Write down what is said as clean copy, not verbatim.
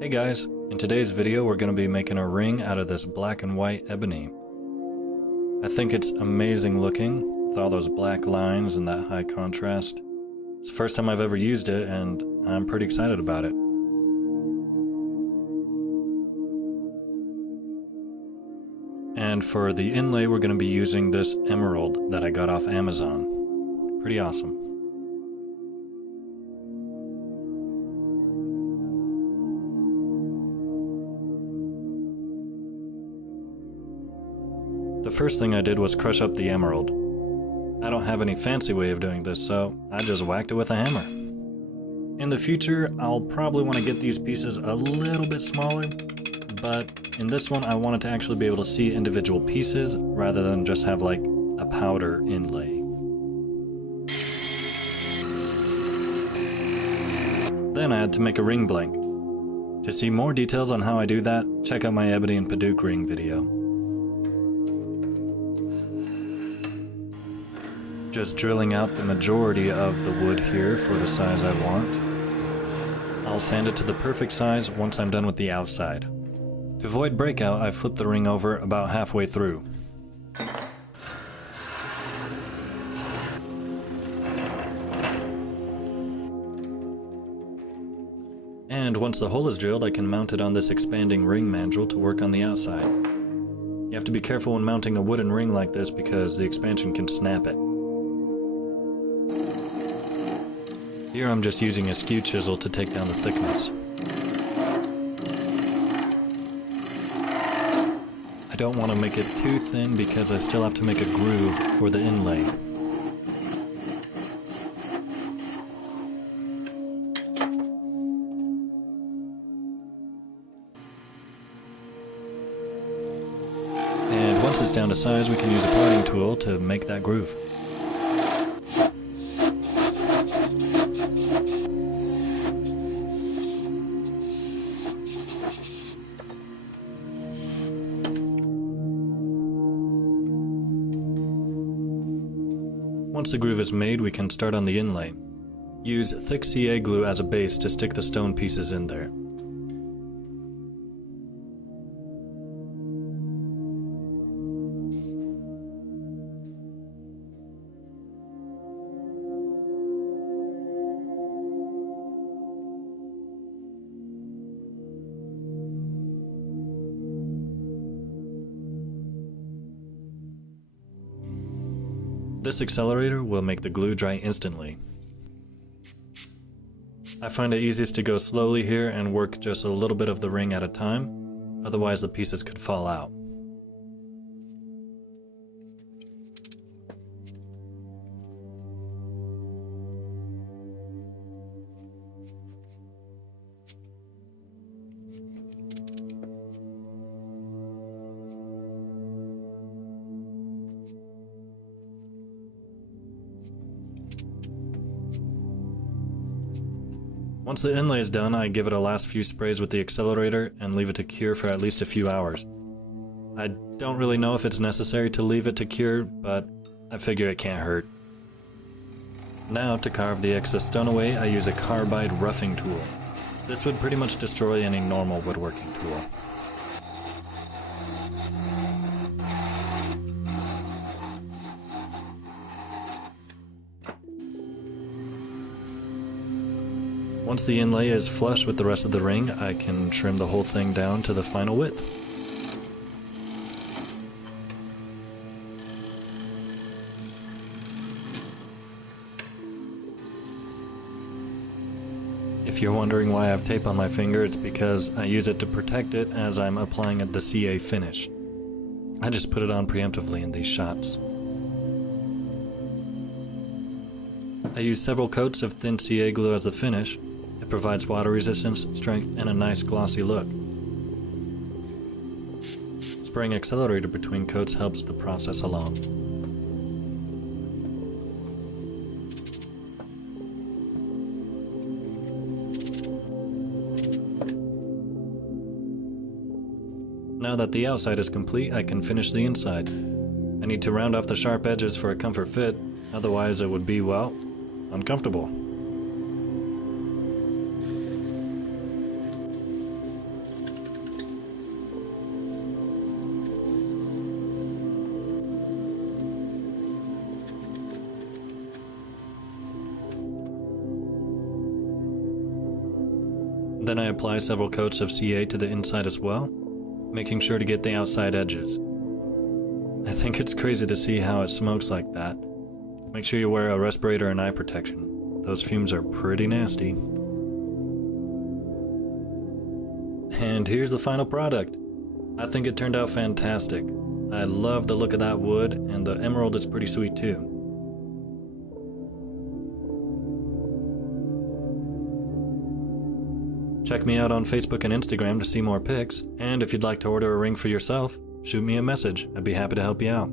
Hey guys, in today's video we're going to be making a ring out of this black and white ebony. I think it's amazing looking with all those black lines and that high contrast. It's the first time I've ever used it and I'm pretty excited about it. And for the inlay we're going to be using this emerald that I got off Amazon. Pretty awesome. The first thing I did was crush up the emerald. I don't have any fancy way of doing this, so I just whacked it with a hammer. In the future, I'll probably want to get these pieces a little bit smaller, but in this one I wanted to actually be able to see individual pieces rather than just have like a powder inlay. Then I had to make a ring blank. To see more details on how I do that, check out my Ebony and Paduk ring video. Just drilling out the majority of the wood here for the size I want. I'll sand it to the perfect size once I'm done with the outside. To avoid breakout, I flip the ring over about halfway through. And once the hole is drilled, I can mount it on this expanding ring mandrel to work on the outside. You have to be careful when mounting a wooden ring like this because the expansion can snap it. Here I'm just using a skew chisel to take down the thickness. I don't want to make it too thin because I still have to make a groove for the inlay. And once it's down to size, we can use a parting tool to make that groove. Once the groove is made, we can start on the inlay. Use thick CA glue as a base to stick the stone pieces in there. This accelerator will make the glue dry instantly. I find it easiest to go slowly here and work just a little bit of the ring at a time, otherwise the pieces could fall out. Once the inlay is done, I give it a last few sprays with the accelerator and leave it to cure for at least a few hours. I don't really know if it's necessary to leave it to cure, but I figure it can't hurt. Now, to carve the excess stone away, I use a carbide roughing tool. This would pretty much destroy any normal woodworking tool. Once the inlay is flush with the rest of the ring, I can trim the whole thing down to the final width. If you're wondering why I have tape on my finger, it's because I use it to protect it as I'm applying the CA finish. I just put it on preemptively in these shots. I use several coats of thin CA glue as a finish. It provides water resistance, strength, and a nice glossy look. Spraying accelerator between coats helps the process along. Now that the outside is complete, I can finish the inside. I need to round off the sharp edges for a comfort fit, otherwise it would be, well, uncomfortable. Then I apply several coats of CA to the inside as well, making sure to get the outside edges. I think it's crazy to see how it smokes like that. Make sure you wear a respirator and eye protection. Those fumes are pretty nasty. And here's the final product. I think it turned out fantastic. I love the look of that wood, and the emerald is pretty sweet too. Check me out on Facebook and Instagram to see more pics, and if you'd like to order a ring for yourself, shoot me a message. I'd be happy to help you out.